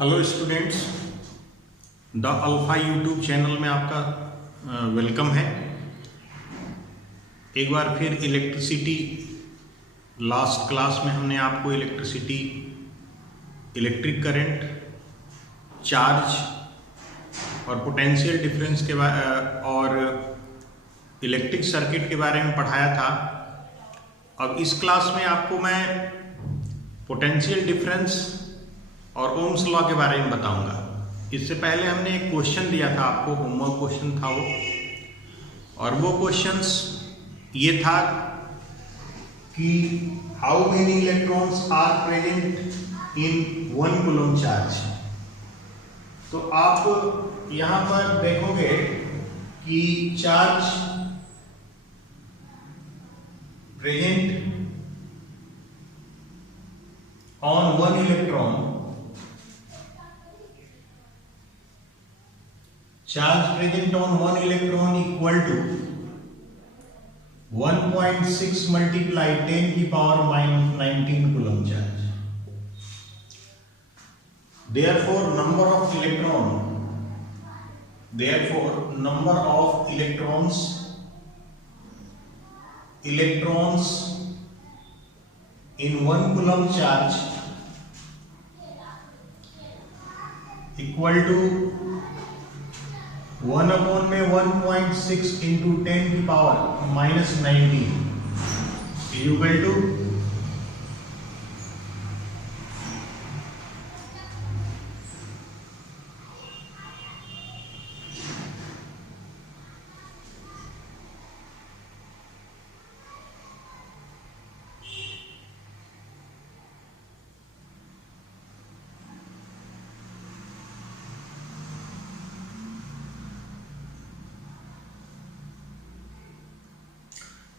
Hello students, the alpha YouTube channel में आपका welcome है। एक बार फिर इलेक्ट्रिसिटी, लास्ट क्लास में हमने आपको इलेक्ट्रिसिटी, इलेक्ट्रिक करंट, चार्ज और पोटेंशियल डिफरेंस के और इलेक्ट्रिक सर्किट के बारे में पढ़ाया था। अब इस क्लास में आपको मैं पोटेंशियल डिफरेंस और ओम्स लॉ के बारे में बताऊंगा। इससे पहले हमने एक क्वेश्चन दिया था आपको, होमवर्क क्वेश्चन था वो, और वो क्वेश्चंस ये था कि how many electrons are present in 1 coulomb charge. तो आप यहां पर देखोगे कि charge present on 1 electron, charge present on 1 electron equal to 1.6 multiply 10 की power minus 19 coulomb charge. Therefore number of electrons in 1 coulomb charge equal to 1 upon में 1.6 into 10 की power minus 19 is equal to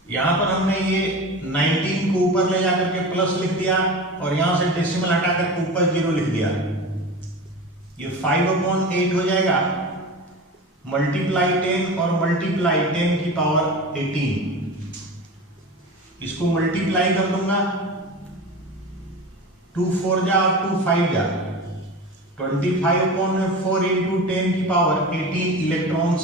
यहां पर हमने ये 19 को ऊपर ले जाकर के प्लस लिख दिया और यहां से डेसिमल हटाकर ऊपर 0 लिख दिया। ये 5/8 हो जाएगा, मल्टीप्लाई 10 और मल्टीप्लाई 10 की पावर 18। इसको मल्टीप्लाई कर दूंगा, 2 4 जा और 2 5 जा, 25/4 इंटू 10 की पावर 18 इलेक्ट्रॉन्स।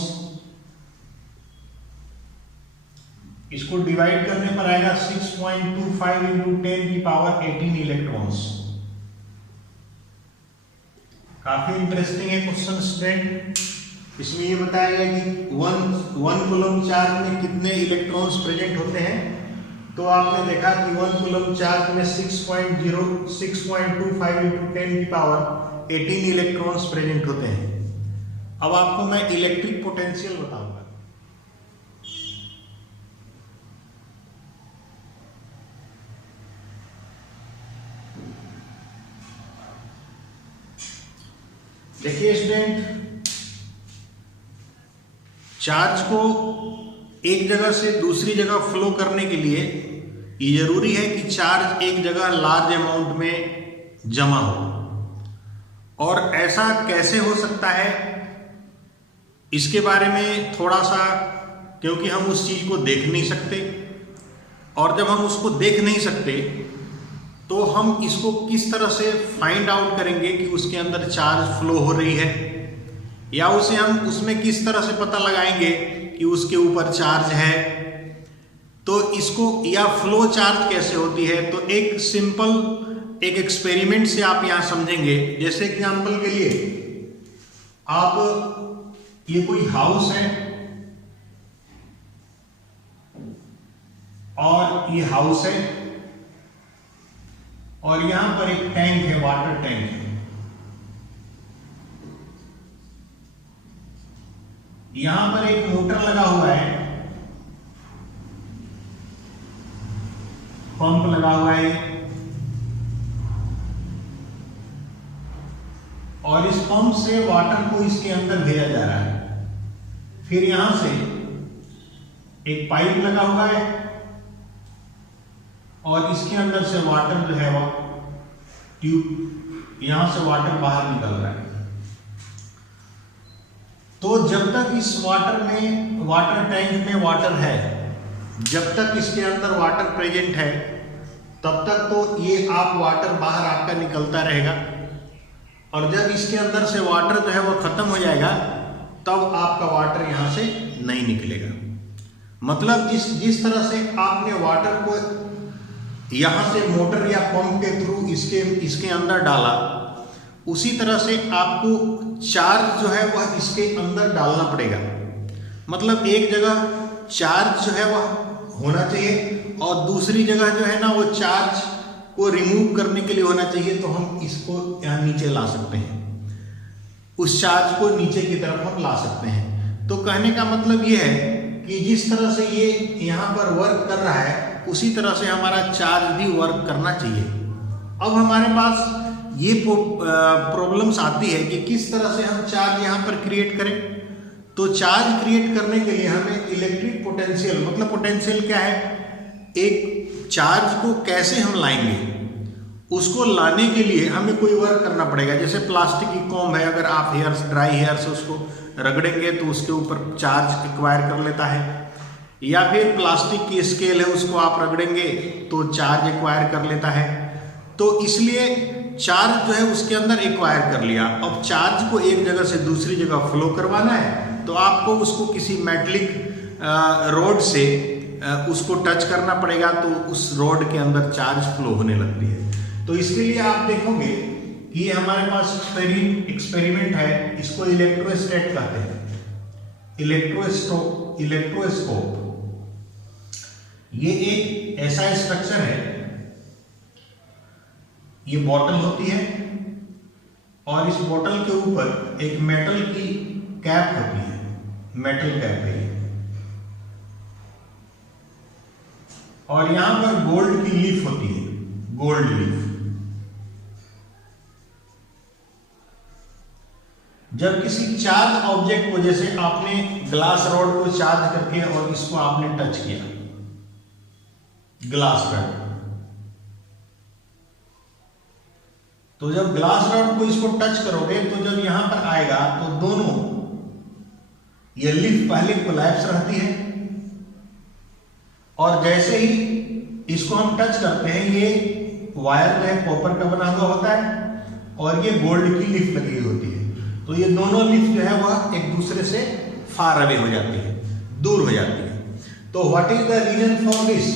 इसको डिवाइड करने पर आएगा 6.25 इंटू 10 की पावर 18 इलेक्ट्रॉन्स। काफी इंटरेस्टिंग है क्वेश्चन स्टूडेंट। इसमें ये बताया गया कि 1 कूलम चार्ज में कितने इलेक्ट्रॉन्स प्रेजेंट होते हैं। तो आपने देखा कि 1 कूलम चार्ज में 6.25 इंटू 10 की पावर 18 इलेक्ट्रॉन्स प्रेजेंट होते हैं। अब आपको मैं इलेक्ट्रिक पोटेंशियल बताऊंगा। देखिए स्टूडेंट, चार्ज को एक जगह से दूसरी जगह फ्लो करने के लिए ये जरूरी है कि चार्ज एक जगह लार्ज अमाउंट में जमा हो। और ऐसा कैसे हो सकता है, इसके बारे में थोड़ा सा, क्योंकि हम उस चीज को देख नहीं सकते, और जब हम उसको देख नहीं सकते तो हम इसको किस तरह से फाइंड आउट करेंगे कि उसके अंदर चार्ज फ्लो हो रही है, या उसे हम उसमें किस तरह से पता लगाएंगे कि उसके ऊपर चार्ज है। तो इसको, या फ्लो चार्ज कैसे होती है, तो एक सिंपल एक एक्सपेरिमेंट से आप यहां समझेंगे। जैसे एग्जांपल के लिए, आप ये कोई हाउस है और ये हाउस है और यहां पर एक टैंक है, वाटर टैंक है। यहां पर एक मोटर लगा हुआ है, पंप लगा हुआ है, और इस पंप से वाटर को इसके अंदर भेजा जा रहा है। फिर यहां से एक पाइप लगा हुआ है और इसके अंदर से वाटर जो है वो ट्यूब, यहां से वाटर बाहर निकल रहा है। तो जब तक इस वाटर टैंक में वाटर है, जब तक इसके अंदर वाटर प्रेजेंट है, तब तक तो ये आप वाटर बाहर आपका निकलता रहेगा। और जब इसके अंदर से वाटर जो है वो खत्म हो जाएगा तब आपका वाटर यहाँ से नहीं निकलेगा। मतलब जिस तरह से आपने वाटर को यहाँ से मोटर या पंप के थ्रू इसके अंदर डाला, उसी तरह से आपको चार्ज जो है वह इसके अंदर डालना पड़ेगा। मतलब एक जगह चार्ज जो है वह होना चाहिए और दूसरी जगह जो है ना वो चार्ज को रिमूव करने के लिए होना चाहिए। तो हम इसको यहाँ नीचे ला सकते हैं, उस चार्ज को नीचे की तरफ हम ला सकते हैं। तो कहने का मतलब ये है कि जिस तरह से ये यहाँ पर वर्क कर रहा है उसी तरह से हमारा चार्ज भी वर्क करना चाहिए। अब हमारे पास ये प्रॉब्लम्स आती है कि किस तरह से हम चार्ज यहाँ पर क्रिएट करें। तो चार्ज क्रिएट करने के लिए हमें इलेक्ट्रिक पोटेंशियल, मतलब पोटेंशियल क्या है, एक चार्ज को कैसे हम लाएंगे, उसको लाने के लिए हमें कोई वर्क करना पड़ेगा। जैसे प्लास्टिक की कॉम्ब है, अगर आप हेयर्स, ड्राई हेयर से उसको रगड़ेंगे तो उसके ऊपर चार्ज एक्वायर कर लेता है, या फिर प्लास्टिक की स्केल है उसको आप रगड़ेंगे तो चार्ज एक्वायर कर लेता है। तो इसलिए चार्ज जो है उसके अंदर एक्वायर कर लिया। अब चार्ज को एक जगह से दूसरी जगह फ्लो करवाना है तो आपको उसको किसी मेटलिक रोड से उसको टच करना पड़ेगा, तो उस रोड के अंदर चार्ज फ्लो होने लगती है। तो इसके लिए आप देखोगे कि ये हमारे पास एक्सपेरिमेंट है, इसको इलेक्ट्रोस्टैट कहते हैं, इलेक्ट्रोस्कोप। ये एक ऐसा स्ट्रक्चर है, ये बॉटल होती है और इस बॉटल के ऊपर एक मेटल की कैप होती है, मेटल कैप है ये, और यहां पर गोल्ड की लीफ होती है, गोल्ड लीफ। जब किसी चार्ज ऑब्जेक्ट को, जैसे आपने ग्लास रॉड को चार्ज करके और इसको आपने टच किया, ग्लास रॉड, तो जब ग्लास रॉड को इसको टच करोगे तो जब यहां पर आएगा तो दोनों ये लीफ पहले कोलैप्स रहती है और जैसे ही इसको हम टच करते हैं ये वायर जो है कॉपर का बना हुआ होता है और ये गोल्ड की लीफ लगी हुई होती है। तो ये दोनों लीफ जो है वह एक दूसरे से फार अवे हो जाती है, दूर हो जाती है। तो what is the reason for this,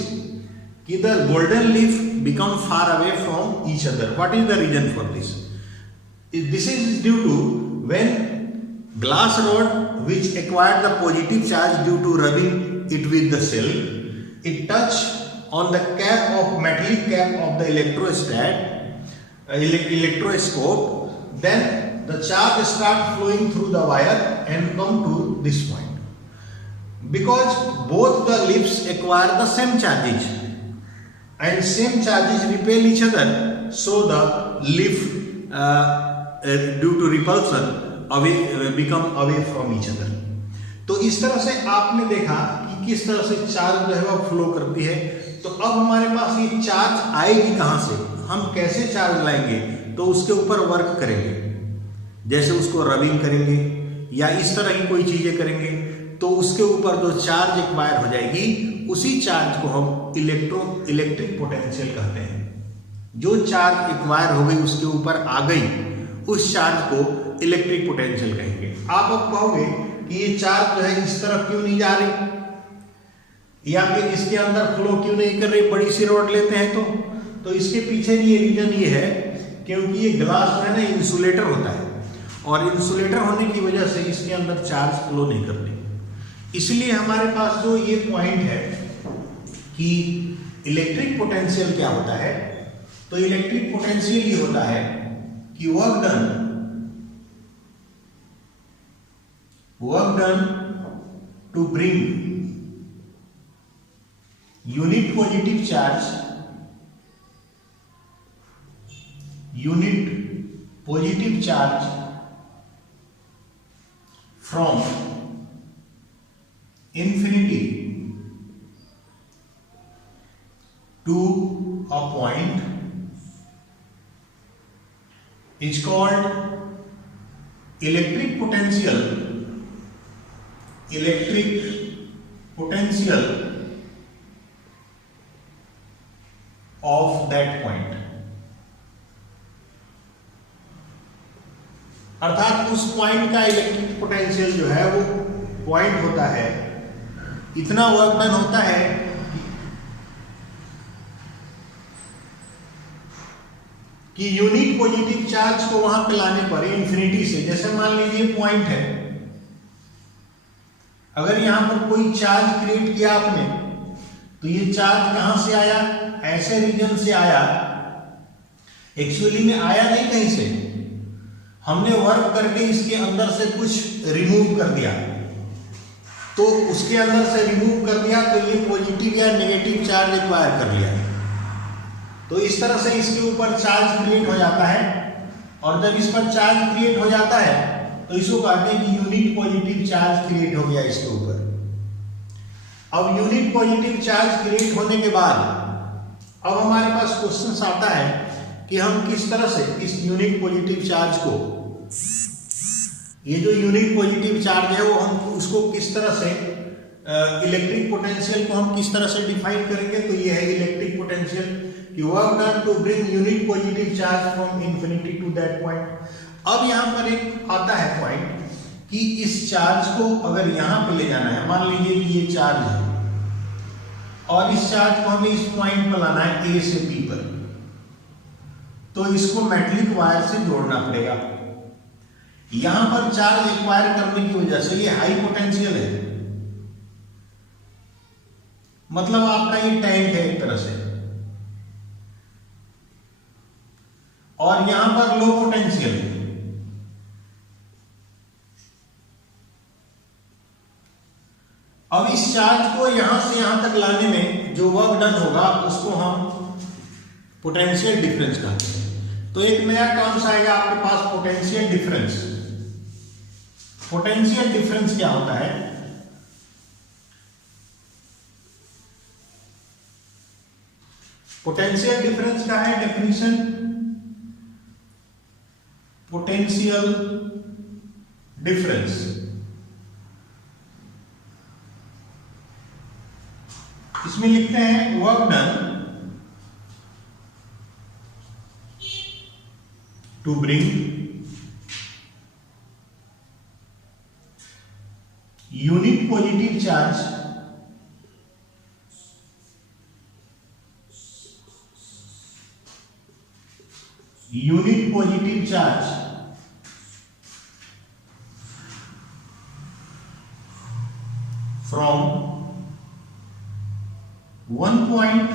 कि the golden leaf become far away from each other? What is the reason for this? This is due to when glass rod which acquired the positive charge due to rubbing it with the cell, it touch on the cap of metallic cap of the electroscope, then the charge start flowing through the wire and come to this point. Because both the leaves acquire the same charges and same charges repel each other, so the leaf due to repulsion become away from each other. तो इस तरह से आपने देखा कि किस तरह से चार्ज जो है वो फ्लो करती है। तो अब हमारे पास ये चार्ज आएगी कहाँ से, हम कैसे चार्ज लाएंगे, तो उसके ऊपर वर्क करेंगे, जैसे उसको रबिंग करेंगे या इस तरह की कोई चीजें करेंगे तो उसके ऊपर जो चार्ज एक्वायर हो जाएगी उसी चार्ज को हम इलेक्ट्रिक पोटेंशियल कहते हैं। जो चार्ज एक्वायर हो गई उसके ऊपर आ गई उस चार्ज को इलेक्ट्रिक पोटेंशियल कहेंगे। आप अब कहोगे कि ये चार्ज जो है इस तरफ क्यों नहीं जा रही या फिर इसके अंदर फ्लो क्यों नहीं कर रही, बड़ी सी रॉड लेते हैं तो इसके पीछे ये रीजन ये है क्योंकि ये ग्लास जो है ना इंसुलेटर होता है और इंसुलेटर होने की वजह से इसके अंदर चार्ज फ्लो नहीं करती। इसलिए हमारे पास जो ये पॉइंट है कि इलेक्ट्रिक पोटेंशियल क्या होता है, तो इलेक्ट्रिक पोटेंशियल ये होता है कि work done to bring unit positive charge from infinity to a point is called electric potential of that point। अर्थात उस पॉइंट का इलेक्ट्रिक पोटेंशियल जो है वो पॉइंट होता है, इतना वर्क डन होता है कि यूनिट पॉजिटिव चार्ज को वहां पे लाने पर इंफिनिटी से, जैसे मान लीजिए पॉइंट है, अगर यहां पर कोई चार्ज क्रिएट किया आपने तो ये चार्ज कहां से आया, ऐसे रीजन से आया, एक्चुअली में आया नहीं कहीं से, हमने वर्क करके इसके अंदर से कुछ रिमूव कर दिया, तो उसके अंदर से रिमूव कर दिया तो ये पॉजिटिव या नेगेटिव चार्ज एक्वायर कर लिया, तो इस तरह से इसके ऊपर चार्ज क्रिएट हो जाता है, और जब इस पर चार्ज क्रिएट हो जाता है तो इसको कहते हैं कि यूनिट पॉजिटिव चार्ज क्रिएट हो गया इसके ऊपर। अब यूनिट पॉजिटिव चार्ज क्रिएट होने के बाद अब हमारे पास क्वेश्चन आता है कि हम किस तरह से इस यूनिट पॉजिटिव चार्ज को, ये जो यूनिट पॉजिटिव चार्ज है वो हम उसको किस तरह से इलेक्ट्रिक पोटेंशियल को हम किस तरह से डिफाइन करेंगे। तो ये है इलेक्ट्रिक पोटेंशियल कि work done to bring unit positive charge from infinity to that point. अब यहाँ पर एक आता है पॉइंट कि इस चार्ज को अगर यहाँ पे ले जाना है, मान लीजिए कि ये चार्ज है और इस चार्ज को हमें इस पॉइंट पर लाना है ए से बी पर, तो इसको मेटलिक वायर से जोड़ना पड़ेगा। यहां पर चार्ज एक्वायर करने की वजह से ये हाई पोटेंशियल है, मतलब आपका ये टैंक है एक तरह से, और यहां पर लो पोटेंशियल है। अब इस चार्ज को यहां से यहां तक लाने में जो वर्क डन होगा उसको हम पोटेंशियल डिफरेंस कहते हैं। तो एक नया टर्म्स आएगा आपके पास, पोटेंशियल डिफरेंस। पोटेंशियल डिफरेंस क्या होता है? पोटेंशियल डिफरेंस का है डेफिनेशन, पोटेंशियल डिफरेंस इसमें लिखते हैं work done to bring unit positive charge from one point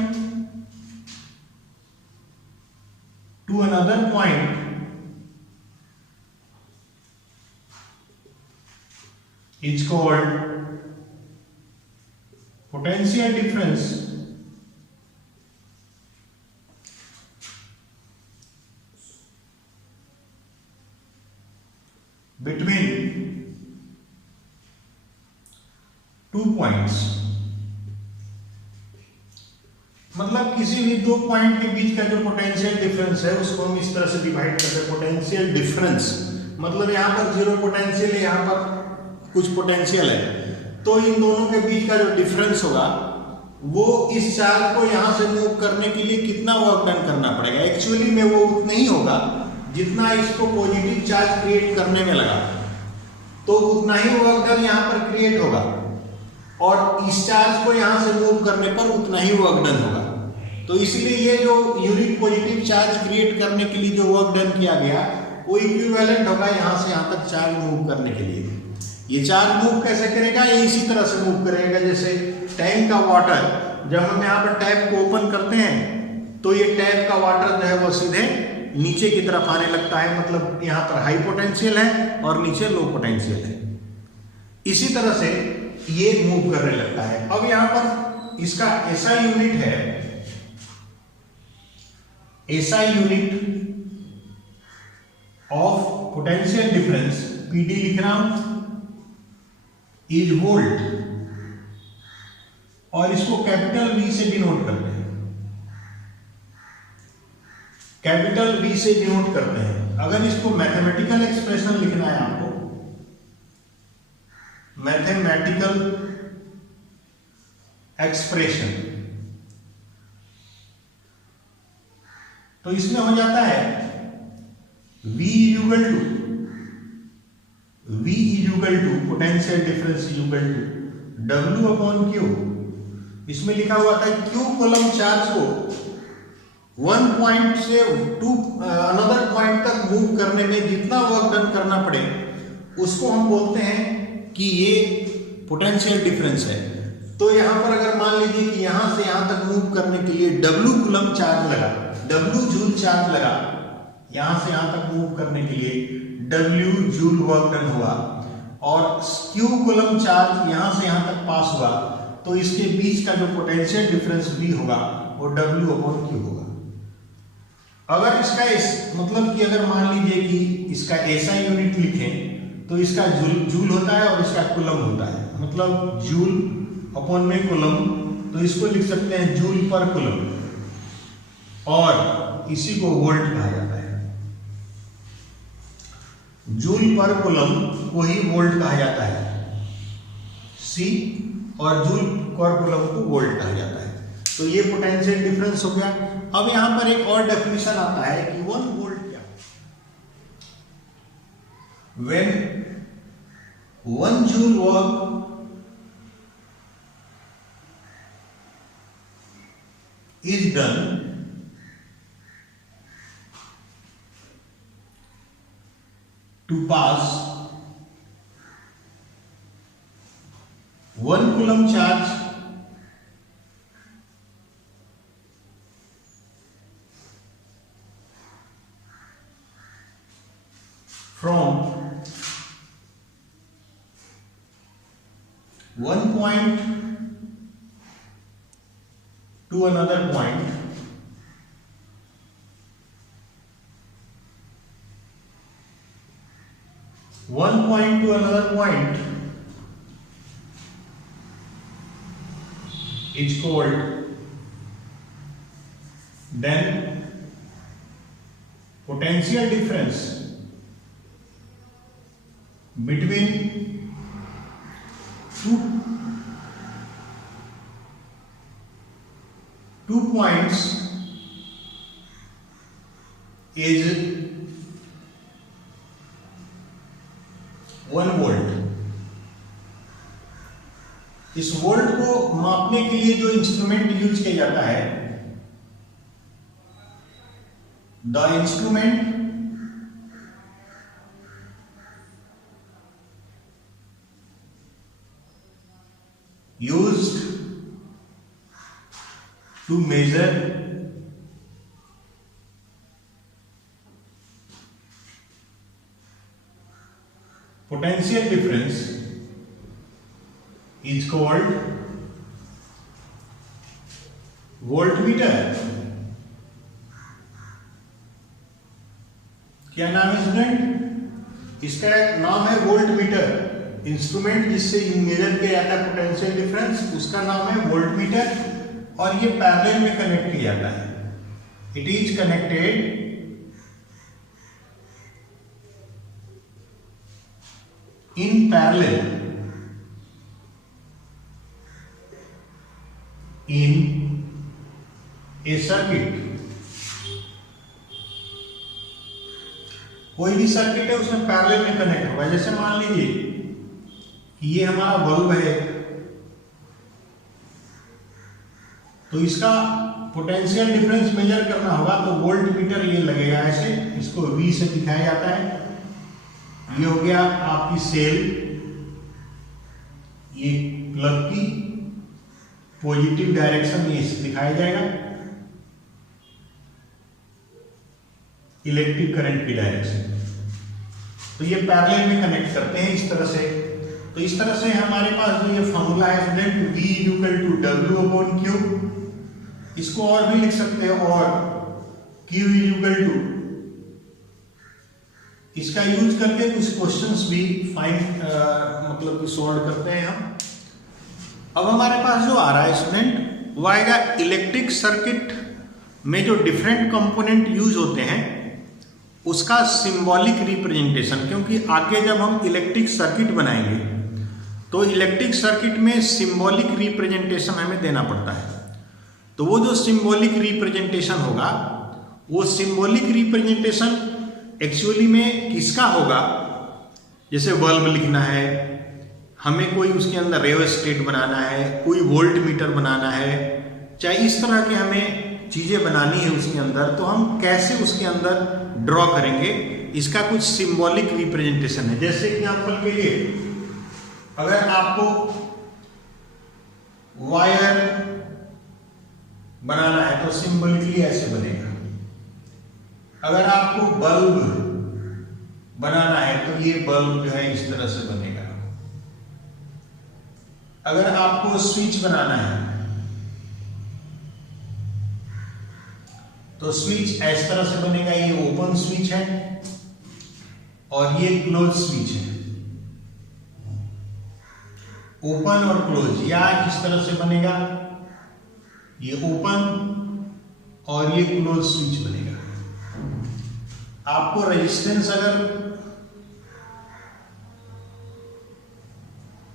to another point is called potential difference between two points। मतलब किसी भी दो पॉइंट के बीच का जो पोटेंशियल डिफरेंस है उसको हम इस तरह से डिवाइड करते हैं, पोटेंशियल डिफरेंस। मतलब यहाँ पर जीरो पोटेंशियल है, यहाँ पर कुछ पोटेंशियल है, तो इन दोनों के बीच का जो डिफरेंस होगा वो इस चार्ज को यहाँ से मूव करने के लिए कितना वर्क डन करना पड़ेगा। एक्चुअली में वो उतना ही होगा जितना इसको पॉजिटिव चार्ज क्रिएट करने में लगा, तो उतना ही वर्क डन यहाँ पर क्रिएट होगा, और इस चार्ज को यहाँ से मूव करने पर उतना ही वर्क डन होगा। तो इसलिए ये जो यूनिट पॉजिटिव चार्ज क्रिएट करने के लिए जो वर्क डन किया गया वो इक्विवेलेंट होगा यहाँ से यहाँ तक चार्ज मूव करने के लिए। ये चार्ज मूव कैसे करेगा? ये इसी तरह से मूव करेगा जैसे टैंक का वाटर, जब हम यहाँ पर टैप को ओपन करते हैं तो ये टैप का वाटर जो है वो सीधे नीचे की तरफ आने लगता है, मतलब यहाँ पर हाई पोटेंशियल है और नीचे लो पोटेंशियल है। इसी तरह से ये मूव करने लगता है। अब यहाँ पर इसका SI यूनिट है, SI unit of potential difference PD लिख रहा हूं, इज वोल्ट, और इसको कैपिटल V से डिनोट करते हैं, कैपिटल V से डिनोट करते हैं। अगर इसको मैथमेटिकल एक्सप्रेशन लिखना है आपको, मैथमेटिकल एक्सप्रेशन, तो इसमें हो जाता है V equal to V is equal to potential difference is equal to W upon Q। इसमें लिखा हुआ था Q कूलम चार्ज को वन पॉइंट से टू अनदर पॉइंट तक मूव करने में जितना वर्क डन करना पड़े उसको हम बोलते हैं कि ये पोटेंशियल डिफरेंस है। तो यहां पर अगर मान लीजिए कि यहां से यहां तक मूव करने के लिए W कूलम चार्ज लगा, W जूल चार्ज लगा, यहां से यहां तक मूव करने के लिए W जूल वर्क डन हुआ, और Q कूलम चार्ज यहां से यहां तक पास हुआ, तो इसके बीच का जो पोटेंशियल डिफरेंस V होगा वो W अपॉन Q होगा। अगर इसका मतलब कि अगर मान लीजिए कि इसका SI यूनिट लिखें तो इसका जूल होता है और इसका कूलम होता है, मतलब जूल अपॉन में कूलम, तो इसको लिख सकते हैं जूल पर कूलम, और इसी को वोल्ट कहा जाता है। जूल पर कूलम को ही वोल्ट कहा जाता है, C, और जूल पर कूलम को वोल्ट कहा जाता है। तो ये पोटेंशियल डिफरेंस हो गया। अब यहां पर एक और डेफिनेशन आता है कि 1 वोल्ट क्या, when 1 joule work is done to pass 1 coulomb charge from one point to another point, one point to another point is called, then potential difference between two points is 1 volt. इस volt को मापने के लिए जो instrument use किया जाता है, the instrument used to measure potential difference is called voltmeter। क्या नाम है स्टूडेंट? इसका नाम है वोल्टमीटर। इंस्ट्रूमेंट जिससे मेजर किया जाता है पोटेंशियल डिफरेंस, उसका नाम है वोल्टमीटर, और ये पैरेलल में कनेक्ट किया जाता है। It is connected in parallel in A circuit. कोई भी सर्किट है उसमें पैरेलल में कनेक्ट होगा। जैसे मान लीजिए कि ये हमारा बल्ब है, तो इसका पोटेंशियल डिफरेंस मेजर करना होगा तो वोल्ट मीटर ये लगेगा ऐसे, इसको V से दिखाया जाता है। ये हो गया आपकी सेल, ये प्लग की पॉजिटिव डायरेक्शन ये इससे दिखाया जाएगा, इलेक्ट्रिक करंट की डायरेक्शन। तो ये पैरेलल में कनेक्ट करते हैं इस तरह से। तो इस तरह से हमारे पास जो ये फॉर्मूला है student, V equal to W upon Q, इसको और भी लिख सकते हैं, और Q इक्वल टू, इसका यूज करके कुछ क्वेश्चंस भी मतलब कि सॉल्व करते हैं हम। अब हमारे पास जो आ रहा है स्टूडेंट, वो आएगा इलेक्ट्रिक सर्किट में जो डिफरेंट कंपोनेंट यूज होते हैं उसका सिंबॉलिक रिप्रेजेंटेशन। क्योंकि आगे जब हम इलेक्ट्रिक सर्किट बनाएंगे तो इलेक्ट्रिक सर्किट में सिंबॉलिक रिप्रेजेंटेशन हमें देना पड़ता है। तो वो जो सिंबॉलिक रिप्रेजेंटेशन होगा, वो सिंबॉलिक रिप्रेजेंटेशन एक्चुअली में किसका होगा? जैसे बल्ब लिखना है, हमें कोई उसके अंदर रेओस्टेट बनाना है, कोई वोल्ट मीटर बनाना है, चाहे इस तरह के हमें चीजें बनानी है उसके अंदर, तो हम कैसे उसके अंदर ड्रॉ करेंगे, इसका कुछ सिंबॉलिक रिप्रेजेंटेशन है। जैसे एग्जांपल के लिए अगर आपको वायर बनाना है तो सिंबॉलिकली ऐसे बनेगा। अगर आपको बल्ब बनाना है तो ये बल्ब जो है इस तरह से बनेगा। अगर आपको स्विच बनाना है तो स्विच इस तरह से बनेगा, ये ओपन स्विच है और ये क्लोज स्विच है। ओपन और क्लोज, या इस तरह से बनेगा, ये ओपन और ये क्लोज स्विच बनेगा। आपको रेजिस्टेंस अगर,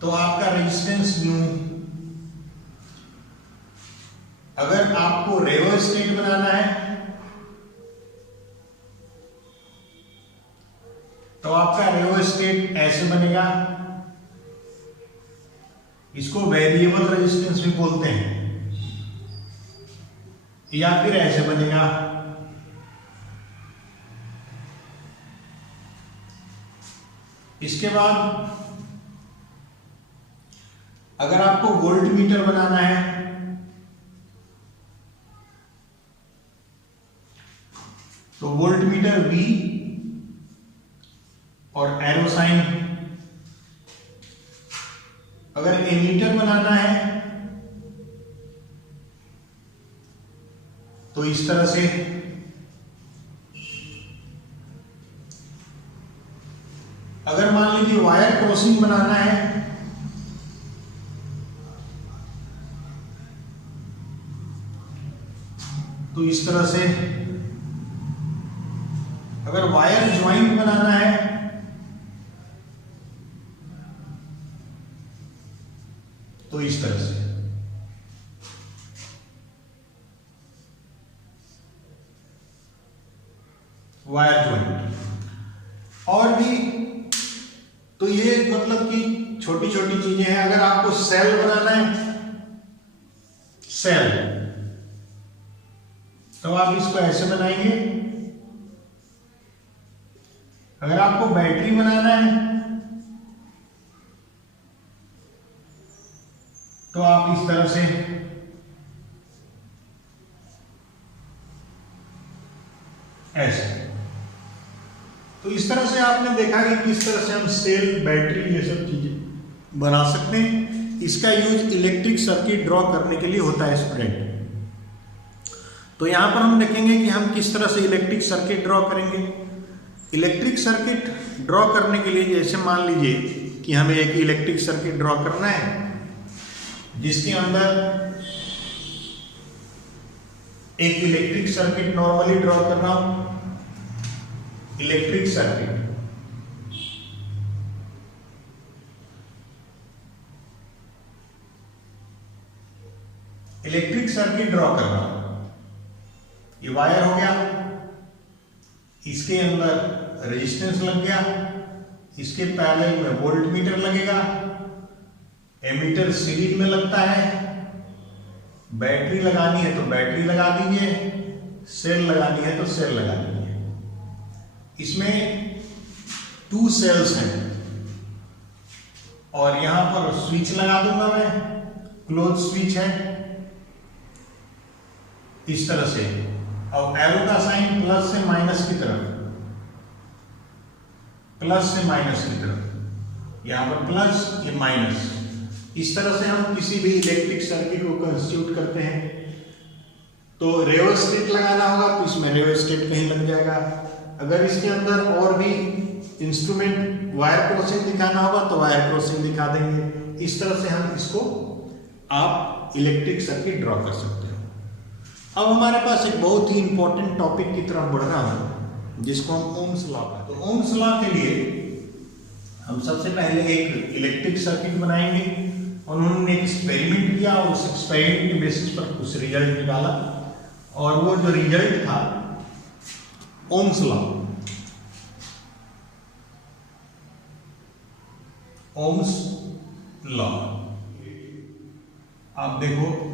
तो आपका रेजिस्टेंस न्यू। अगर आपको रेओस्टेट बनाना है तो आपका रेओस्टेट ऐसे बनेगा, इसको वेरिएबल रेजिस्टेंस भी बोलते हैं, या फिर ऐसे बनेगा। इसके बाद अगर आपको वोल्ट मीटर बनाना है तो वोल्ट मीटर V और एरो साइन। अगर एमीटर बनाना है तो इस तरह से। अगर मान लीजिए वायर क्रॉसिंग बनाना है तो इस तरह से। अगर वायर ज्वाइंट बनाना है तो इस तरह से। वायर ज्वाइंट और भी, तो ये मतलब कि छोटी छोटी चीजें हैं। अगर आपको सेल बनाना है, सेल, तो आप इसको ऐसे बनाएंगे। अगर आपको बैटरी बनाना है तो आप इस तरह से। ऐसे। तो इस तरह से आपने देखा कि किस तरह से हम सेल, बैटरी, ये सब चीजें बना सकते हैं। इसका यूज इलेक्ट्रिक सर्किट ड्रॉ करने के लिए होता है स्टूडेंट। तो यहां पर हम देखेंगे कि हम किस तरह से इलेक्ट्रिक सर्किट ड्रॉ करेंगे। इलेक्ट्रिक सर्किट ड्रॉ करने के लिए जैसे मान लीजिए कि हमें एक इलेक्ट्रिक सर्किट ड्रॉ करना है जिसके अंदर एक इलेक्ट्रिक सर्किट नॉर्मली ड्रॉ कर रहा हूं। Electric circuit, electric circuit draw कर रहा हूं। ये वायर हो गया, इसके अंदर रेजिस्टेंस लग गया, इसके पैरेलल में वोल्ट मीटर लगेगा, एमीटर सीरीज में लगता है। बैटरी लगानी है तो बैटरी लगा दीजिए, सेल लगानी है तो सेल लगा दीजिए। इसमें 2 सेल्स हैं और यहां पर स्विच लगा दूंगा मैं, क्लोज स्विच है इस तरह से। और एरो का साइन प्लस से माइनस की तरफ, प्लस से माइनस की तरफ, यहां पर प्लस, ये माइनस। इस तरह से हम किसी भी इलेक्ट्रिक सर्किट को कंस्टिट्यूट करते हैं। तो रेओस्टेट लगाना होगा तो इसमें रेओस्टेट कहीं लग जाएगा। अगर इसके अंदर और भी इंस्ट्रूमेंट वायर क्रॉसिंग दिखाना होगा तो वायर क्रॉसिंग दिखा देंगे। इस तरह से हम इसको आप इलेक्ट्रिक सर्किट ड्रॉ कर सकते हो। अब हमारे पास एक बहुत ही इंपॉर्टेंट टॉपिक की तरफ बढ़ रहा हूं जिसको हम ओम्स लॉ का। तो ओम्स लॉ के लिए हम सबसे पहले एक इलेक्ट्रिक सर्किट बनाएंगे। उन्होंने एक एक्सपेरिमेंट किया और उस एक्सपेरिमेंट के बेसिस पर कुछ रिजल्ट निकाला और वो जो रिजल्ट था ओम्स लॉ। Ohm's law. आप देखो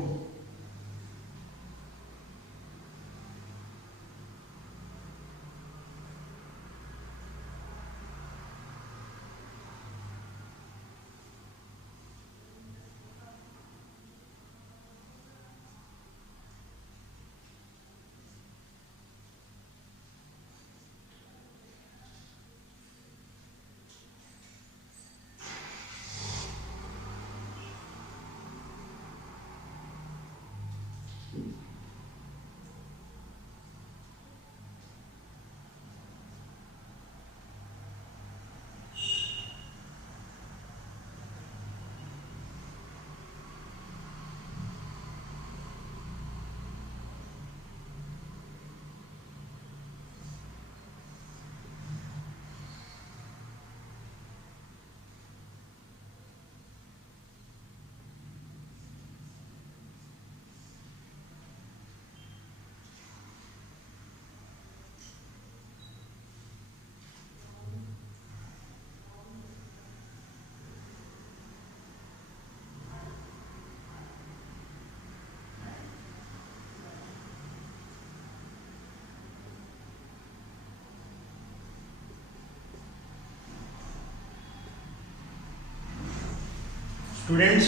स्टूडेंट्स,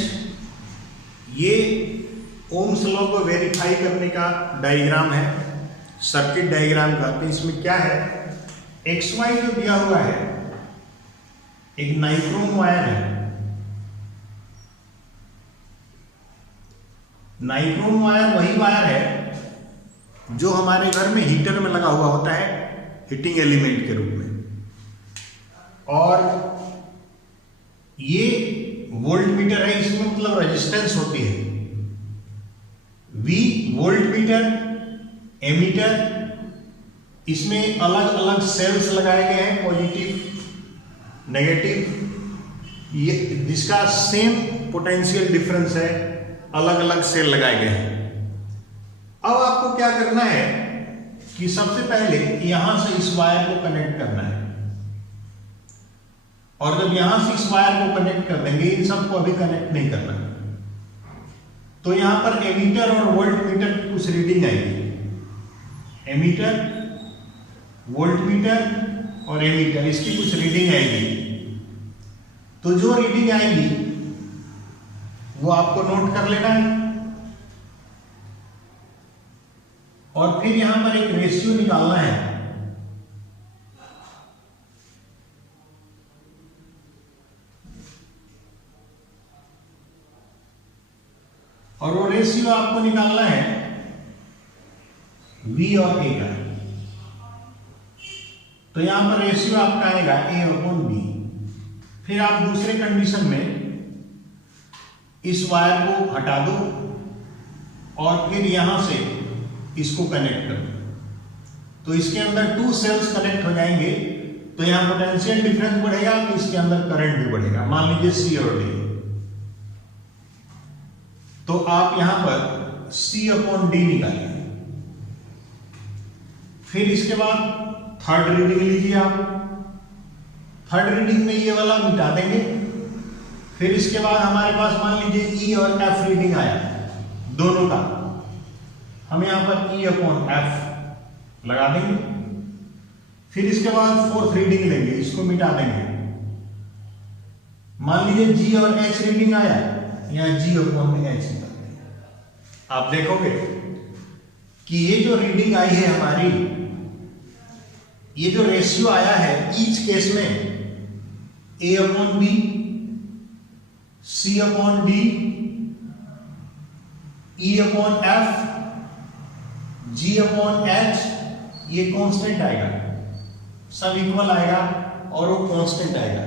ये ओम्स लॉ को वेरीफाई करने का डायग्राम है, सर्किट डायग्राम का। तो इसमें क्या है, एक्स वाई जो दिया हुआ है, एक नाइक्रोम वायर है। नाइक्रोम वायर वही वायर है जो हमारे घर में हीटर में लगा हुआ होता है, हीटिंग एलिमेंट के रूप में। और ये वोल्ट मीटर है, इसमें मतलब रेजिस्टेंस होती है। V वोल्ट मीटर, एमीटर, इसमें अलग अलग सेल्स लगाए गए हैं, पॉजिटिव, नेगेटिव, ये जिसका सेम पोटेंशियल डिफरेंस है, अलग अलग सेल लगाए गए हैं। अब आपको क्या करना है कि सबसे पहले यहां से इस वायर को कनेक्ट करना है, और जब यहां से इस वायर को कनेक्ट कर देंगे, इन सबको अभी कनेक्ट नहीं करना, तो यहां पर एमीटर और वोल्ट मीटर की कुछ रीडिंग आएगी। एमीटर, वोल्ट मीटर और एमीटर, इसकी कुछ रीडिंग आएगी। तो जो रीडिंग आएगी वो आपको नोट कर लेना है, और फिर यहां पर एक रेशियो निकालना है। और वो रेशियो आपको निकालना है V और A का। तो यहां पर रेशियो आपका आएगा A/B। फिर आप दूसरे कंडीशन में इस वायर को हटा दो और फिर यहां से इसको कनेक्ट कर दो। तो इसके अंदर 2 सेल्स कनेक्ट हो जाएंगे, तो यहां पोटेंशियल डिफरेंस बढ़ेगा, तो इसके अंदर करंट भी बढ़ेगा। मान लीजिए C और D, तो आप यहां पर C/D निकालिए। फिर इसके बाद थर्ड रीडिंग लीजिए आप। थर्ड रीडिंग में ये वाला मिटा देंगे। फिर इसके बाद हमारे पास मान लीजिए E और F रीडिंग आया दोनों का, हम यहां पर E/F लगा देंगे। फिर इसके बाद फोर्थ रीडिंग लेंगे, इसको मिटा देंगे। मान लीजिए G और H रीडिंग आया, यहां G/H। आप देखोगे कि ये जो रीडिंग आई है हमारी, ये जो रेशियो आया है ईच केस में A/B, C/D, E/F, G/H, ये कांस्टेंट आएगा, सब इक्वल आएगा और वो कांस्टेंट आएगा।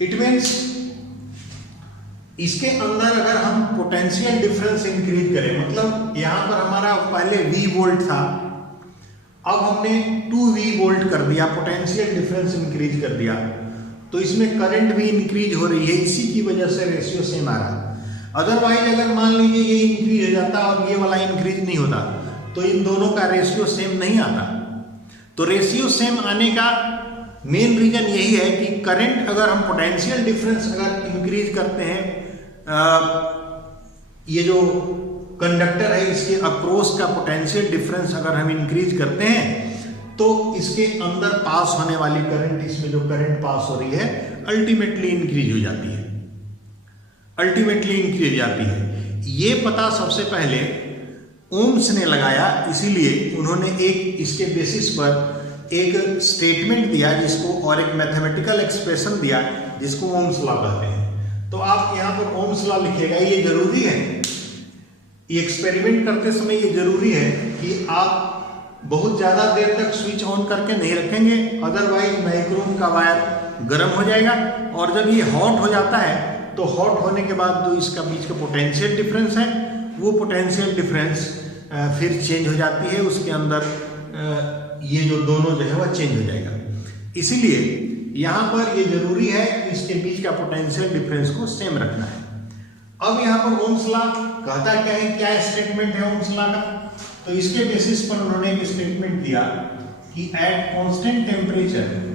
इट मीन्स इसके अंदर अगर हम पोटेंशियल डिफरेंस इंक्रीज करें, मतलब यहां पर हमारा पहले V वोल्ट था, अब हमने 2V वोल्ट कर दिया, पोटेंशियल डिफरेंस इंक्रीज कर दिया, तो इसमें करंट भी इंक्रीज हो रही है। इसी की वजह से रेशियो सेम आ रहा। अदरवाइज अगर मान लीजिए ये इंक्रीज हो जाता और ये वाला इंक्रीज नहीं होता, तो इन दोनों का रेशियो सेम नहीं आता। तो रेशियो सेम आने का मेन रीजन यही है कि करंट अगर हम पोटेंशियल डिफरेंस अगर इंक्रीज करते हैं, ये जो कंडक्टर है इसके अक्रॉस का पोटेंशियल डिफरेंस अगर हम इंक्रीज करते हैं तो इसके अंदर पास होने वाली करंट, इसमें जो करंट पास हो रही है अल्टीमेटली इंक्रीज हो जाती है, अल्टीमेटली इंक्रीज हो जाती है। ये पता सबसे पहले ओम्स ने लगाया, इसीलिए उन्होंने एक इसके बेसिस पर एक स्टेटमेंट दिया जिसको, और एक मैथमेटिकल एक्सप्रेशन दिया जिसको ओम्स लॉ कहते हैं। तो आप यहाँ पर ओम्स लॉ लिखिएगा, ये जरूरी है, ये एक्सपेरिमेंट करते समय ये जरूरी है कि आप बहुत ज़्यादा देर तक स्विच ऑन करके नहीं रखेंगे, अदरवाइज नाइक्रोम का वायर गर्म हो जाएगा, और जब ये हॉट हो जाता है तो हॉट होने के बाद जो इसका बीच का पोटेंशियल डिफरेंस है वो पोटेंशियल डिफरेंस फिर चेंज हो जाती है, उसके अंदर ये जो दोनों जो है वह चेंज हो जाएगा। इसीलिए यहाँ पर ये जरूरी है कि इसके बीच का पोटेंशियल डिफरेंस को सेम रखना है। अब यहाँ पर ओम्स लॉ कहता क्या है, क्या स्टेटमेंट है ओम्स लॉ का, तो इसके बेसिस पर उन्होंने एक स्टेटमेंट दिया कि at constant temperature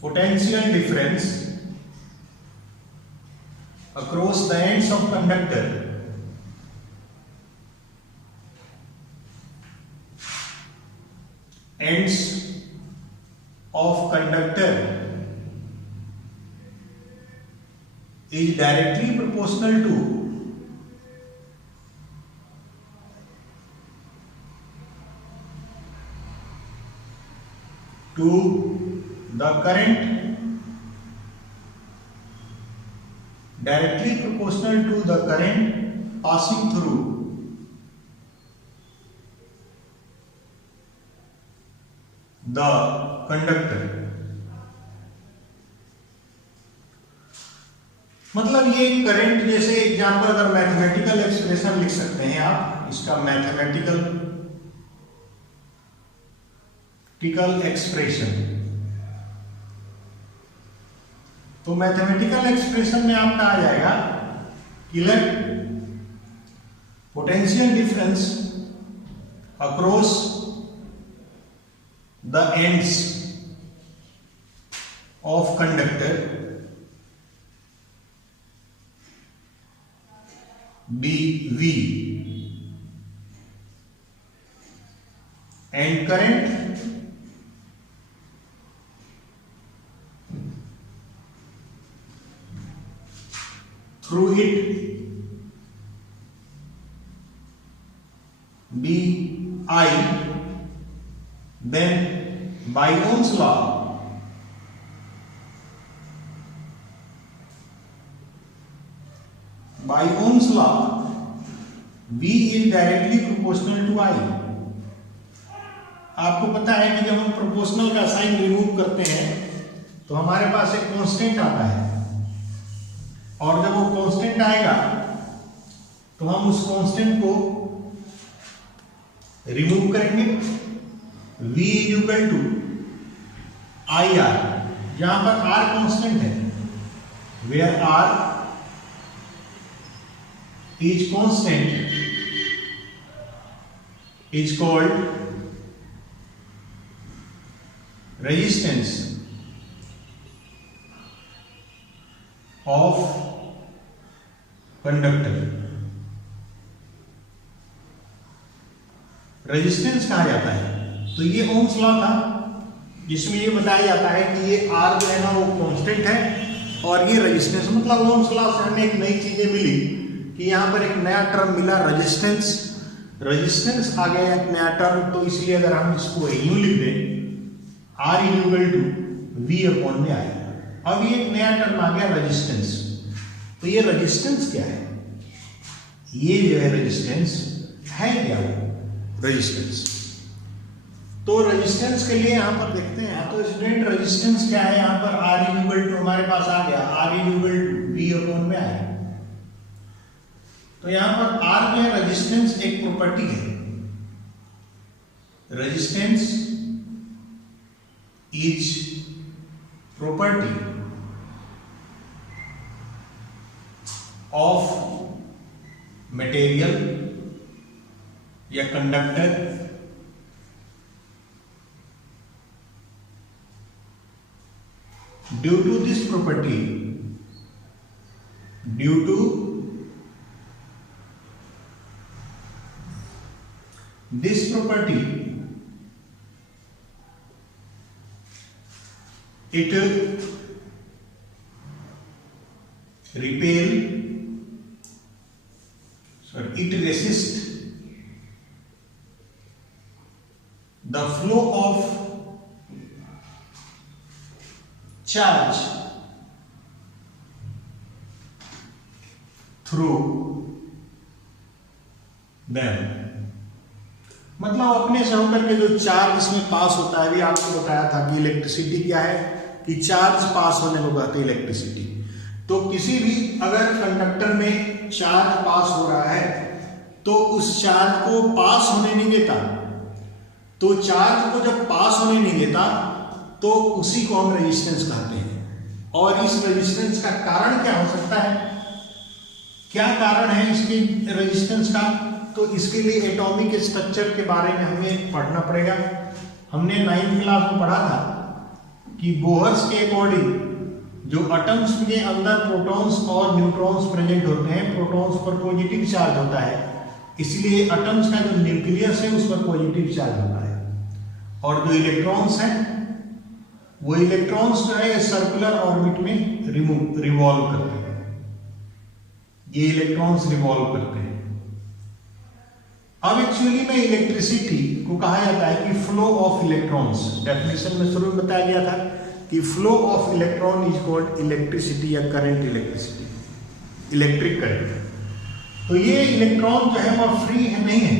potential difference across the ends of conductor is directly proportional to the current, directly proportional to the current passing through the conductor। मतलब ये करंट, जैसे एग्जाम्पल अगर मैथमेटिकल एक्सप्रेशन लिख सकते हैं आप, इसका मैथमेटिकल एक्सप्रेशन, तो मैथमेटिकल एक्सप्रेशन में आपका आ जाएगा कि let potential difference across the ends of conductor be V and current through it be I, then by Ohm's law V is directly proportional to I। आपको पता है कि जब हम प्रोपोर्शनल का साइन रिमूव करते हैं तो हमारे पास एक कांस्टेंट आता है, और जब वो कांस्टेंट आएगा तो हम उस कांस्टेंट को रिमूव करेंगे। V is equal to I R, जहां पर R कांस्टेंट है, where R is constant is called resistance of conductor। Resistance कहा जाता है। तो ये ओम्स लॉ था जिसमें ये बताया जाता है कि ये R जो है ना वो कांस्टेंट है और ये रेजिस्टेंस, मतलब ओम्स लॉ से हमें एक नई चीजें मिली कि यहाँ पर एक नया टर्म मिला रेजिस्टेंस आ गया एक नया टर्म। तो इसलिए अगर हम इसको यूं लिख दें R equal to V upon में आएगा। अब ये एक नया टर्म आ गया रेजिस्टेंस। तो ये रेजिस्टेंस क्या है, ये जो है रेजिस्टेंस है क्या, रेजिस्टेंस। तो रेजिस्टेंस के लिए यहाँ पर देखते हैं, तो स्टूडेंट रेजिस्टेंस क्या है, यहाँ पर R इक्वल टू हमारे पास आ गया, R equal to V upon में आएगा। तो यहां पर R जो है रेजिस्टेंस एक प्रॉपर्टी है, resistance is property of material या conductor due to this property it resists the flow of charge through them। मतलब अपने से होकर के जो चार्ज इसमें पास होता है, अभी आपको बताया था कि इलेक्ट्रिसिटी क्या है, कि चार्ज पास होने को कहते हैं इलेक्ट्रिसिटी। तो किसी भी अगर कंडक्टर में चार्ज पास हो रहा है तो उस चार्ज को पास होने नहीं देता, तो चार्ज को जब पास होने नहीं देता तो उसी को हम रेजिस्टेंस कहते हैं। और इस रेजिस्टेंस का कारण क्या हो सकता है, क्या कारण है इसके रेजिस्टेंस का, तो इसके लिए एटॉमिक स्ट्रक्चर के बारे में हमें पढ़ना पड़ेगा। हमने 9th क्लास में पढ़ा था कि बोहर्स के अकॉर्डिंग जो एटम्स के अंदर प्रोटॉन्स और न्यूट्रॉन्स प्रेजेंट होते हैं, प्रोटॉन्स पर पॉजिटिव चार्ज होता है, इसलिए एटम्स का जो न्यूक्लियस है उस पर पॉजिटिव चार्ज होता है, और जो इलेक्ट्रॉन्स हैं वो इलेक्ट्रॉन्स जो है सर्कुलर ऑर्बिट में रिवॉल्व करते हैं, ये इलेक्ट्रॉन्स रिवॉल्व करते हैं। अब एक्चुअली में इलेक्ट्रिसिटी को कहा जाता है कि फ्लो ऑफ इलेक्ट्रॉन्स, डेफिनेशन में शुरू में बताया गया था कि flow of electron is called electricity या करंट इलेक्ट्रिसिटी, इलेक्ट्रिक करंट। तो ये इलेक्ट्रॉन जो है वह फ्री है नहीं है,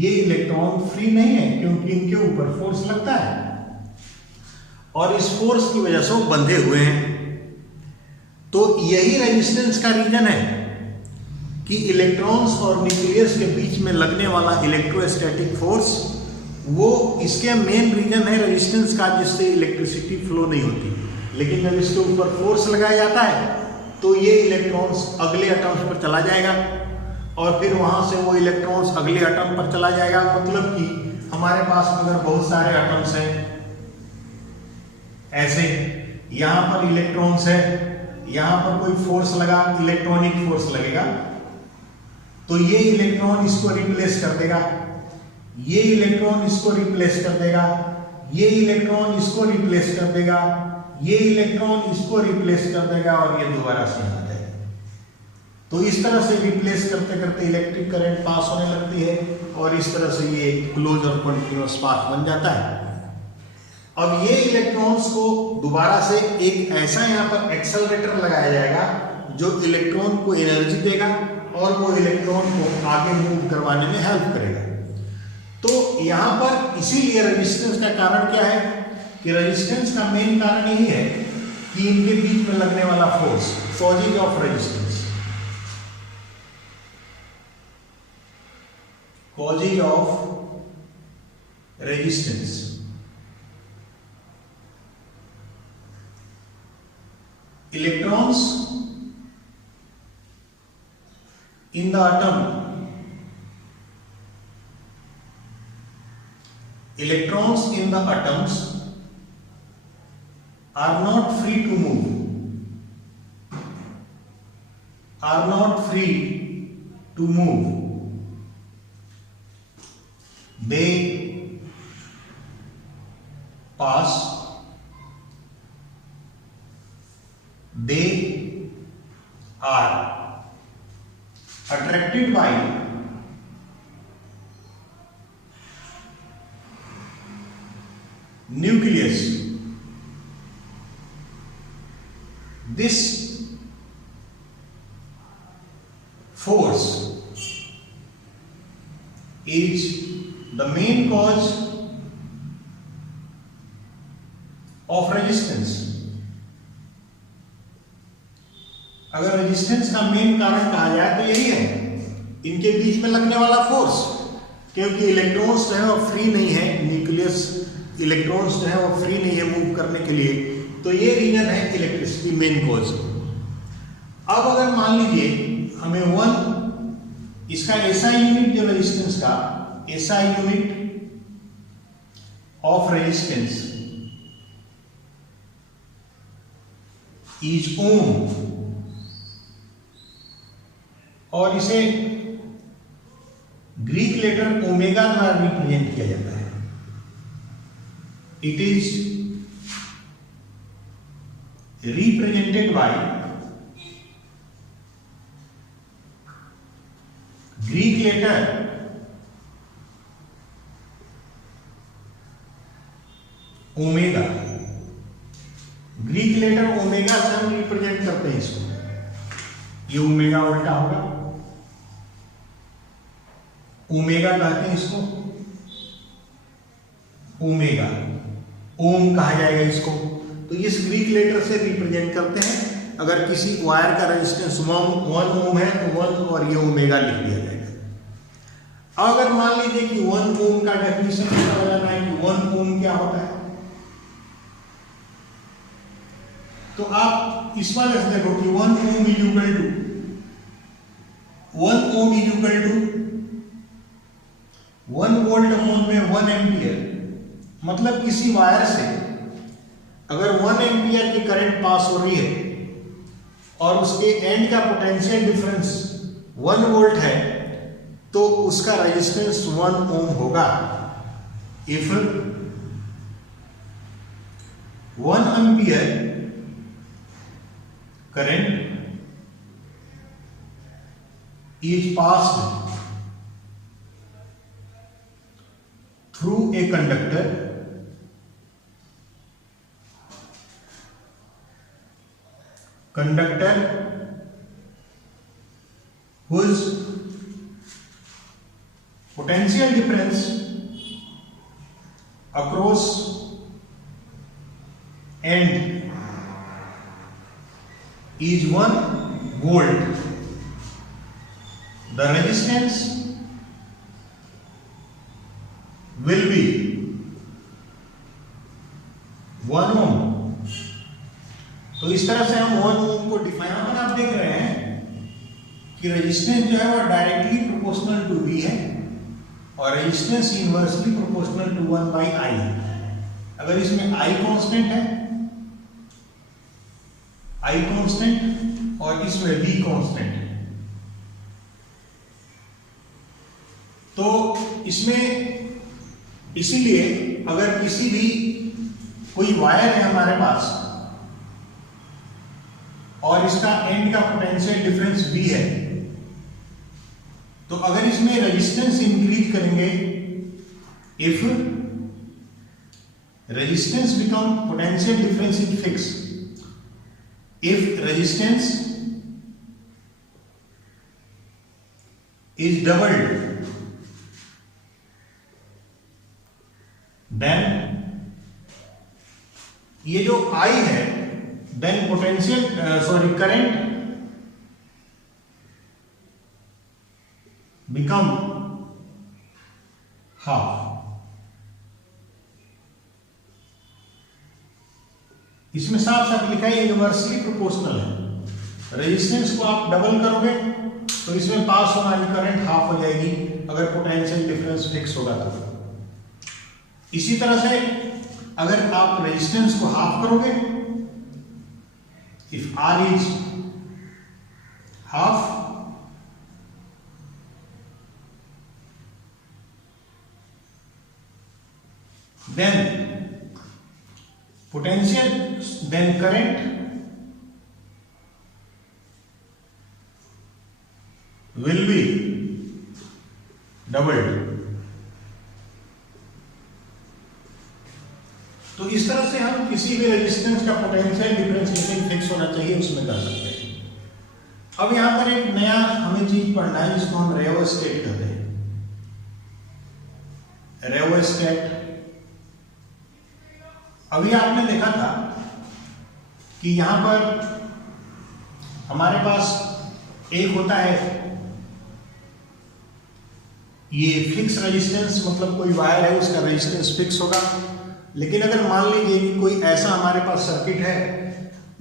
ये इलेक्ट्रॉन फ्री नहीं है क्योंकि इनके ऊपर फोर्स लगता है और इस फोर्स की वजह से वो बंधे हुए हैं। तो यही रेजिस्टेंस का रीजन है कि इलेक्ट्रॉन्स और न्यूक्लियस के बीच में लगने वाला इलेक्ट्रोस्टैटिक फोर्स, वो इसके मेन रीजन है रेजिस्टेंस का, जिससे इलेक्ट्रिसिटी फ्लो नहीं होती। लेकिन जब इसके ऊपर फोर्स लगाया जाता है तो ये इलेक्ट्रॉन्स अगले एटम्स पर चला जाएगा और फिर वहां से वो इलेक्ट्रॉन्स अगले एटम पर चला जाएगा। मतलब कि हमारे पास अगर बहुत सारे एटम्स हैं ऐसे, यहां पर इलेक्ट्रॉन्स है, यहां पर कोई फोर्स लगा, इलेक्ट्रॉनिक फोर्स लगेगा, तो ये इलेक्ट्रॉन इसको रिप्लेस कर देगा, ये इलेक्ट्रॉन इसको रिप्लेस कर देगा, ये इलेक्ट्रॉन इसको रिप्लेस कर देगा, ये इलेक्ट्रॉन इसको रिप्लेस कर देगा और ये दोबारा से आ जाएगा। तो इस तरह से रिप्लेस करते करते इलेक्ट्रिक करंट पास होने लगती है और इस तरह से ये क्लोज और कंटिन्यूअस पाथ बन जाता है। अब ये इलेक्ट्रॉन्स को दोबारा से एक ऐसा यहाँ पर एक्सेलरेटर लगाया जाएगा जो इलेक्ट्रॉन को एनर्जी देगा और वो इलेक्ट्रॉन को आगे मूव करवाने में हेल्प करेगा। तो यहाँ पर इसीलिए रेजिस्टेंस का कारण क्या है कि रेजिस्टेंस का मेन कारण यही है कि इनके बीच में लगने वाला force, causes of resistance, causes of resistance. Electrons in the atom, electrons in the atoms are not free to move, are not free to move. They pass, they are attracted by nucleus. This force is the main cause of resistance. अगर resistance का main कारण कहा जाए तो यही है, इनके बीच में लगने वाला फोर्स, क्योंकि इलेक्ट्रॉन्स जो है वो फ्री नहीं है न्यूक्लियस इलेक्ट्रॉन्स जो है वो फ्री नहीं है मूव करने के लिए, तो ये रीजन है इलेक्ट्रिसिटी मेन कॉज। अब अगर मान लीजिए हमें 1 इसका एसआई यूनिट जो रेजिस्टेंस का SI unit of resistance is ohm, और इसे ग्रीक लेटर ओमेगा द्वारा रिप्रेजेंट किया जाता है। It is represented by Greek letter omega. Greek letter omega से हम रिप्रेजेंट करते हैं इसको, ये ओमेगा उल्टा होगा, ओमेगा कहते हैं इसको, ओमेगा ओम कहा जाएगा इसको। तो इस ग्रीक लेटर से रिप्रेजेंट करते हैं। अगर किसी वायर का रेजिस्टेंस 1 ओम है तो 1 और ये ओमेगा लिख दिया जाएगा। अगर मान लीजिए कि 1 ओम का डेफिनेशन पता लगाना है कि 1 ओम क्या होता है, तो आप इस वाले से देखो कि 1 ohm is equal to 1 volt upon में 1 एम्पियर। मतलब किसी वायर से अगर 1 एम्पियर की करंट पास हो रही है और उसके एंड का पोटेंशियल डिफरेंस 1 वोल्ट है, तो उसका रेजिस्टेंस 1 ओम होगा। If 1 ampere current is passed through a conductor whose potential difference across end is 1 volt. The resistance will be 1 ohm. तो इस तरह से हम 1 ohm को डिफाइन, पर आप देख रहे हैं कि रेजिस्टेंस जो है वो डायरेक्टली प्रोपोर्शनल टू V है और resistance inversely proportional to 1/I है। अगर इसमें I कांस्टेंट है, I कांस्टेंट, और इसमें V कांस्टेंट है, तो इसमें इसीलिए अगर किसी भी कोई वायर है हमारे पास और इसका एंड का पोटेंशियल डिफरेंस V है, तो अगर इसमें रेजिस्टेंस इंक्रीज करेंगे, if resistance become potential difference is fix, if resistance is doubled, then ये जो I है, then potential current become half. इसमें साफ साफ लिखा है यूनिवर्सली प्रोपोर्शनल है। रेजिस्टेंस को आप डबल करोगे तो इसमें पास होने वाली करंट हाफ हो जाएगी, अगर पोटेंशियल डिफरेंस फिक्स होगा तो। इसी तरह से अगर आप रेजिस्टेंस को हाफ करोगे, if R is half, then potential, then current will be doubled. तो इस तरह से हम किसी भी रेजिस्टेंस का पोटेंशियल डिफरेंशिएशन फिक्स होना चाहिए उसमें कर सकते हैं। अब यहां पर एक नया हमें चीज पढ़ना है जिसको हम रेओस्टेट कहते हैं। रेओस्टेट, अभी आपने देखा था कि यहां पर हमारे पास एक होता है ये फिक्स रेजिस्टेंस, मतलब कोई वायर है उसका रेजिस्टेंस फिक्स होगा। लेकिन अगर मान लीजिए कि कोई ऐसा हमारे पास सर्किट है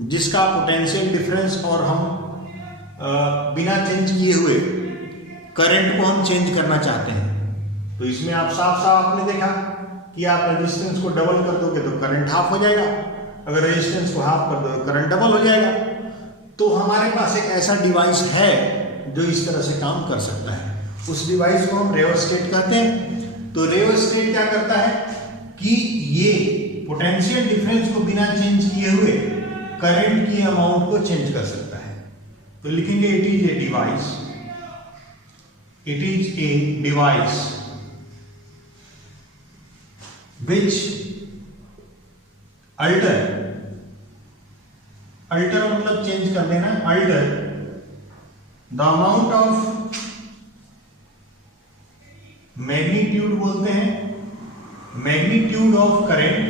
जिसका पोटेंशियल डिफरेंस और हम बिना चेंज किए हुए करंट को हम चेंज करना चाहते हैं, तो इसमें आप साफ साफ आपने देखा कि आप रेजिस्टेंस को डबल कर दोगे तो करंट हाफ हो जाएगा, अगर रेजिस्टेंस को हाफ कर दो तो करंट डबल हो जाएगा। तो हमारे पास एक ऐसा डिवाइस है जो इस तरह से काम कर सकता है, उस डिवाइस को हम रेओस्टेट कहते हैं। तो रेओस्टेट क्या करता है कि ये पोटेंशियल डिफरेंस को बिना चेंज किए हुए करंट की अमाउंट को चेंज कर सकता है। तो लिखेंगे it is a device which alter मतलब चेंज कर देना, alter the amount of magnitude बोलते हैं, magnitude of current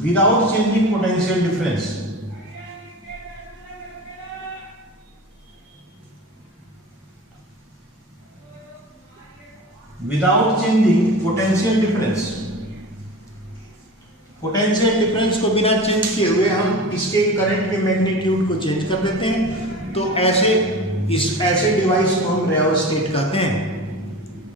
without changing potential difference। Without changing potential difference, potential difference को बिना चेंज किए हुए हम इसके करंट के मैग्नीट्यूड को चेंज कर देते हैं। तो ऐसे डिवाइस को हम रेओस्टेट कहते हैं।